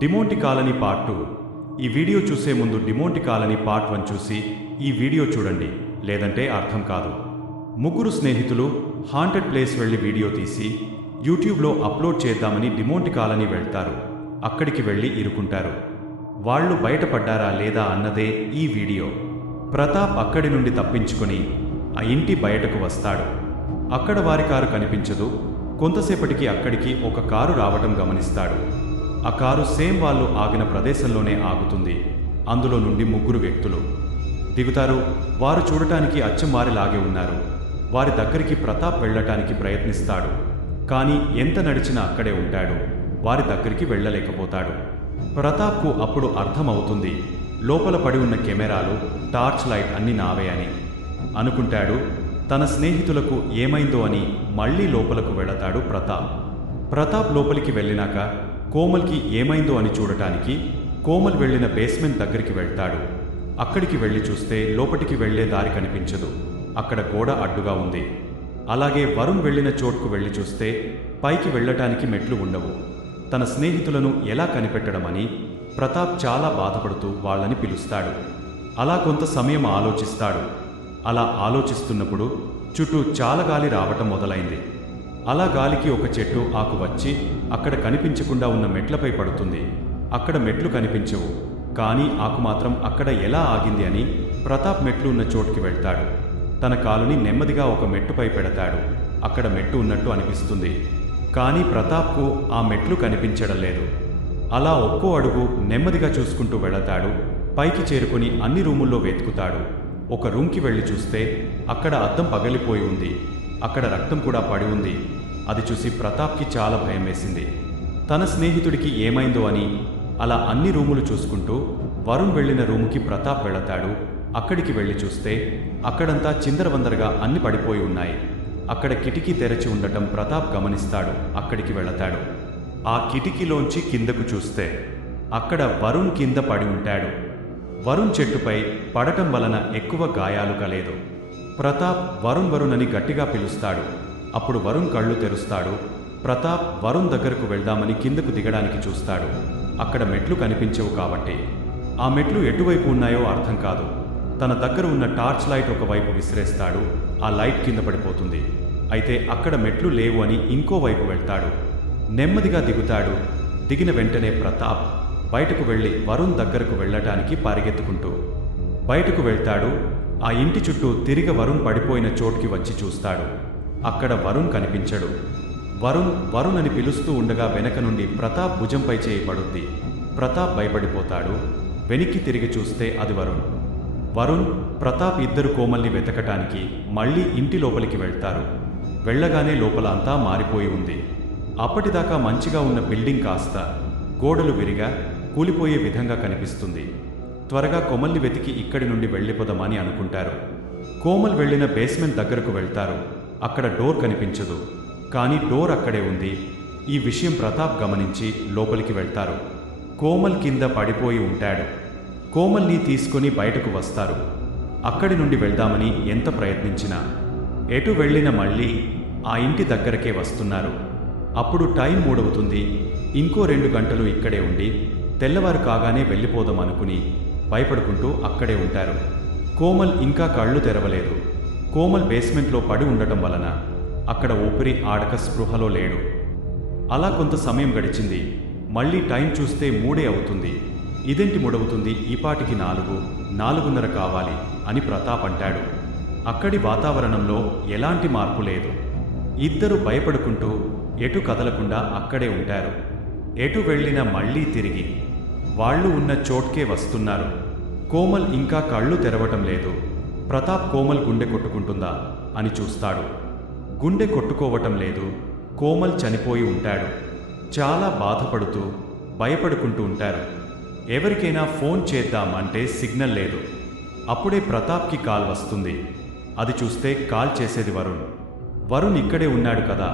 Demonte colony part 2. ఈ video చూసే ముందు డిమోంటి కాలనీ పార్ట్ 1 చూసి ఈ వీడియో చూడండి, లేదంటే అర్థం కాదు. ముగ్గురు స్నేహితులు హాంటెడ్ ప్లేస్ వెళ్లి వీడియో తీసి యూట్యూబ్లో అప్లోడ్ చేద్దామని డిమోంటి కాలనీ వెళ్తారు. అక్కడికి వెళ్లి ఇరుకుంటారు. వాళ్ళు బయటపడ్డారా లేదా అన్నదే ఈ వీడియో. ప్రతాప్ అక్కడి నుండి తప్పించుకొని ఆ ఇంటి బయటకు వస్తాడు. అక్కడ వారి కారు కనిపించదు. కొంతసేపటికి అక్కడికి ఒక కారు రావటం గమనిస్తాడు. ఆ కారు సేమ్ వాళ్ళు ఆగిన ప్రదేశంలోనే ఆగుతుంది. అందులో నుండి ముగ్గురు వ్యక్తులు దిగుతారు. వారు చూడటానికి అచ్చం వారిలాగే ఉన్నారు. వారి దగ్గరికి ప్రతాప్ వెళ్ళటానికి ప్రయత్నిస్తాడు. కానీ ఎంత నడిచినా అక్కడే ఉంటాడు. వారి దగ్గరికి వెళ్ళలేకపోతాడు. ప్రతాప్కు అప్పుడు అర్థమవుతుంది, లోపల పడి ఉన్న కెమెరాలు, టార్చ్ లైట్ అన్నీ నావే అని. అనుకుంటాడు. తన స్నేహితులకు ఏమైందో అని మళ్లీ లోపలకు వెళతాడు ప్రతాప్. ప్రతాప్ లోపలికి వెళ్ళినాక కోమల్కి ఏమైందో అని చూడటానికి కోమల్ వెళ్ళిన బేస్మెంట్ దగ్గరికి వెళ్తాడు. అక్కడికి వెళ్ళి చూస్తే లోపటికి వెళ్లే దారి కనిపించదు. అక్కడ గోడ అడ్డుగా ఉంది. అలాగే వరుణ్ వెళ్ళిన చోటుకు వెళ్ళి చూస్తే పైకి వెళ్ళటానికి మెట్లు ఉండవు. తన స్నేహితులను ఎలా కనిపెట్టడమని ప్రతాప్ చాలా బాధపడుతూ వాళ్ళని పిలుస్తాడు. అలా కొంత సమయం ఆలోచిస్తాడు. అలా ఆలోచిస్తున్నప్పుడు చుట్టూ చాలా గాలి రావటం మొదలైంది. అలా గాలికి ఒక చెట్టు ఆకు వచ్చి అక్కడ కనిపించకుండా ఉన్న మెట్లపై పడుతుంది. అక్కడ మెట్లు కనిపించవు, కానీ ఆకు మాత్రం అక్కడ ఎలా ఆగింది అని ప్రతాప్ మెట్లు ఉన్న చోటుకి వెళ్తాడు. తన కాలుని నెమ్మదిగా ఒక మెట్టుపై పెడతాడు. అక్కడ మెట్టు ఉన్నట్టు అనిపిస్తుంది, కానీ ప్రతాప్కు ఆ మెట్లు కనిపించడం లేదు. అలా ఒక్కో అడుగు నెమ్మదిగా చూసుకుంటూ వెళతాడు. పైకి చేరుకుని అన్ని రూముల్లో వెతుకుతాడు. ఒక రూమ్కి వెళ్ళి చూస్తే అక్కడ అద్దం పగిలిపోయి ఉంది. అక్కడ రక్తం కూడా పడి ఉంది. అది చూసి ప్రతాప్కి చాలా భయం వేసింది. తన స్నేహితుడికి ఏమైందో అని అలా అన్ని రూములు చూసుకుంటూ వరుణ్ వెళ్ళిన రూముకి ప్రతాప్ వెళతాడు. అక్కడికి వెళ్ళి చూస్తే అక్కడంతా చిందరవందరగా అన్ని పడిపోయి ఉన్నాయి. అక్కడ కిటికీ తెరచి ఉండటం ప్రతాప్ గమనిస్తాడు. అక్కడికి వెళతాడు. ఆ కిటికీలోంచి కిందకు చూస్తే అక్కడ వరుణ్ కింద పడి ఉంటాడు. వరుణ్ చెట్టుపై పడటం వలన ఎక్కువ గాయాలు కాలేదు. ప్రతాప్ వరుణ్ వరుణ్ అని గట్టిగా పిలుస్తాడు. అప్పుడు వరుణ్ కళ్ళు తెరుస్తాడు. ప్రతాప్ వరుణ్ దగ్గరకు వెళ్దామని కిందకు దిగడానికి చూస్తాడు. అక్కడ మెట్లు కనిపించవు కాబట్టి ఆ మెట్లు ఎటువైపు ఉన్నాయో అర్థం కాదు. తన దగ్గర ఉన్న టార్చ్ లైట్ ఒకవైపు విసిరేస్తాడు. ఆ లైట్ కింద పడిపోతుంది. అయితే అక్కడ మెట్లు లేవు అని ఇంకో వైపు వెళ్తాడు. నెమ్మదిగా దిగుతాడు. దిగిన వెంటనే ప్రతాప్ బయటకు వెళ్ళి వరుణ్ దగ్గరకు వెళ్ళటానికి పరిగెత్తుకుంటూ బయటకు వెళ్తాడు. ఆ ఇంటి చుట్టూ తిరిగి వరుణ్ పడిపోయిన చోటుకి వచ్చి చూస్తాడు. అక్కడ వరుణ్ కనిపించడు. వరుణ్ వరుణ్ అని పిలుస్తూ ఉండగా వెనక నుండి ప్రతాప్ భుజంపై చేయి పడుద్ది. ప్రతాప్ భయపడిపోతాడు. వెనక్కి తిరిగి చూస్తే అది వరుణ్. వరుణ్, ప్రతాప్ ఇద్దరు కోమల్ని వెతకటానికి మళ్ళీ ఇంటి లోపలికి వెళ్తారు. వెళ్ళగానే లోపల అంతా మారిపోయి ఉంది. అప్పటిదాకా మంచిగా ఉన్న బిల్డింగ్ కాస్త గోడలు విరిగా కూలిపోయే విధంగా కనిపిస్తుంది. త్వరగా కోమల్ని వెతికి ఇక్కడి నుండి వెళ్ళిపోదామని అనుకుంటారు. కోమల్ వెళ్ళిన బేస్మెంట్ దగ్గరకు వెళ్తారు. అక్కడ డోర్ కనిపించదు, కానీ డోర్ అక్కడే ఉంది. ఈ విషయం ప్రతాప్ గమనించి లోపలికి వెళ్తారు. కోమల్ కింద పడిపోయి ఉంటాడు. కోమల్ని తీసుకొని బయటకు వస్తారు. అక్కడి నుండి వెళ్దామని ఎంత ప్రయత్నించినా ఎటు వెళ్ళినా మళ్ళీ ఆ ఇంటి దగ్గరకే వస్తున్నారు. అప్పుడు టైం 3 అవుతుంది. ఇంకో 2 గంటలు ఇక్కడే ఉండి తెల్లవారు కాగానే వెళ్ళిపోదాం అనుకుని భయపడుకుంటూ అక్కడే ఉంటారు. కోమల్ ఇంకా కళ్ళు తెరవలేదు. కోమల్ బేస్మెంట్లో పడి ఉండటం వలన అక్కడ ఊపిరి ఆడక స్పృహలో లేడు. అలా కొంత సమయం గడిచింది. మళ్ళీ టైం చూస్తే 3 అవుతుంది. ఇదేంటి 3 అవుతుంది, ఈపాటికి 4, 4:30 కావాలి అని ప్రతాప్ అంటాడు. అక్కడి వాతావరణంలో ఎలాంటి మార్పు లేదు. ఇద్దరు భయపడుకుంటూ ఎటు కదలకుండా అక్కడే ఉంటారు. ఎటు వెళ్ళినా మళ్ళీ తిరిగి వాళ్ళు ఉన్న చోట్కే వస్తున్నారు. కోమల్ ఇంకా కళ్ళు తెరవటం లేదు. ప్రతాప్ కోమల్ గుండె కొట్టుకుంటుందా అని చూస్తాడు. గుండె కొట్టుకోవటం లేదు. కోమల్ చనిపోయి ఉంటాడు. చాలా బాధపడుతూ భయపడుకుంటూ ఉంటారు. ఎవరికైనా ఫోన్ చేద్దాం అంటే సిగ్నల్ లేదు. అప్పుడే ప్రతాప్కి కాల్ వస్తుంది. అది చూస్తే కాల్ చేసేది వరుణ్. వరుణ్ ఇక్కడే ఉన్నాడు కదా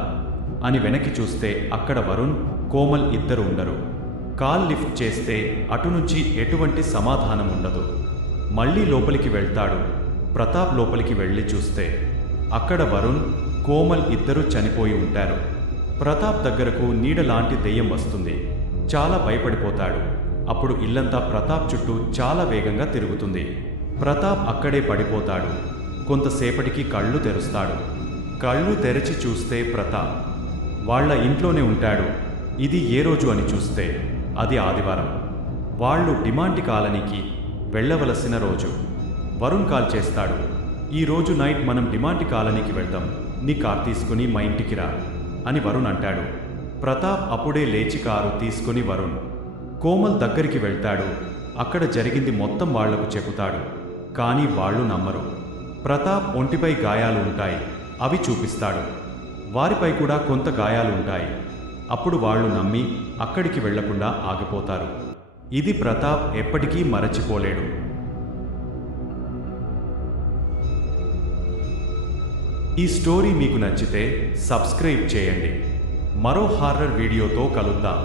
అని వెనక్కి చూస్తే అక్కడ వరుణ్, కోమల్ ఇద్దరు ఉండరు. కాల్ లిఫ్ట్ చేస్తే అటు నుంచి ఎటువంటి సమాధానం ఉండదు. మళ్ళీ లోపలికి వెళ్తాడు. ప్రతాప్ లోపలికి వెళ్ళి చూస్తే అక్కడ వరుణ్, కోమల్ ఇద్దరూ చనిపోయి ఉంటారు. ప్రతాప్ దగ్గరకు నీడలాంటి దెయ్యం వస్తుంది. చాలా భయపడిపోతాడు. అప్పుడు ఇల్లంతా ప్రతాప్ చుట్టూ చాలా వేగంగా తిరుగుతుంది. ప్రతాప్ అక్కడే పడిపోతాడు. కొంతసేపటికి కళ్ళు తెరుస్తాడు. కళ్ళు తెరచి చూస్తే ప్రతాప్ వాళ్ళ ఇంట్లోనే ఉంటాడు. ఇది ఏ రోజు అని చూస్తే అది ఆదివారం. వాళ్ళు డిమాంటి కాలనీకి వెళ్ళవలసిన రోజు. వరుణ్ కాల్ చేస్తాడు. ఈ రోజు నైట్ మనం డిమాంటి కాలనీకి వెళ్దాం, నీ కార్ తీసుకుని మా ఇంటికి రా అని వరుణ్ అంటాడు. ప్రతాప్ అప్పుడే లేచి కారు తీసుకుని వరుణ్, కోమల్ దగ్గరికి వెళ్తాడు. అక్కడ జరిగింది మొత్తం వాళ్లకు చెబుతాడు. కానీ వాళ్ళు నమ్మరు. ప్రతాప్ ఒంటిపై గాయాలు ఉంటాయి, అవి చూపిస్తాడు. వారిపై కూడా కొంత గాయాలు ఉంటాయి. అప్పుడు వాళ్ళు నమ్మి అక్కడికి వెళ్లకుండా ఆగిపోతారు. ఇది ప్రతాప్ ఎప్పటికీ మరచిపోలేడు. ఈ స్టోరీ మీకు నచ్చితే సబ్స్క్రైబ్ చేయండి. మరో హారర్ వీడియోతో కలుద్దాం.